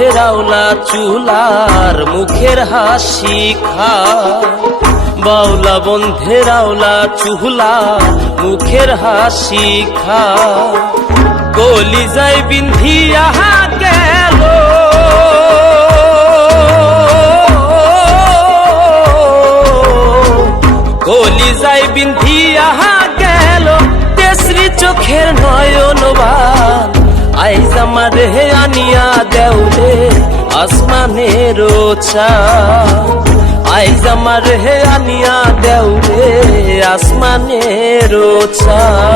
বন্ধের আওলা চুলার মুখের হাসি খা, বাউলা বন্ধের আওলা চুলা মুখের হাসি খা। কলিজায় বিন্ধিয়া গেল কলিজায় বিন্ধিয়া গেল তেসরি চোখের নয়নবান। আইজ আমার হে আনিয়া দেউলে আসমানের চাঁদ, আইজ আমার হে আনিয়া দেউলে আসমানের চাঁদ।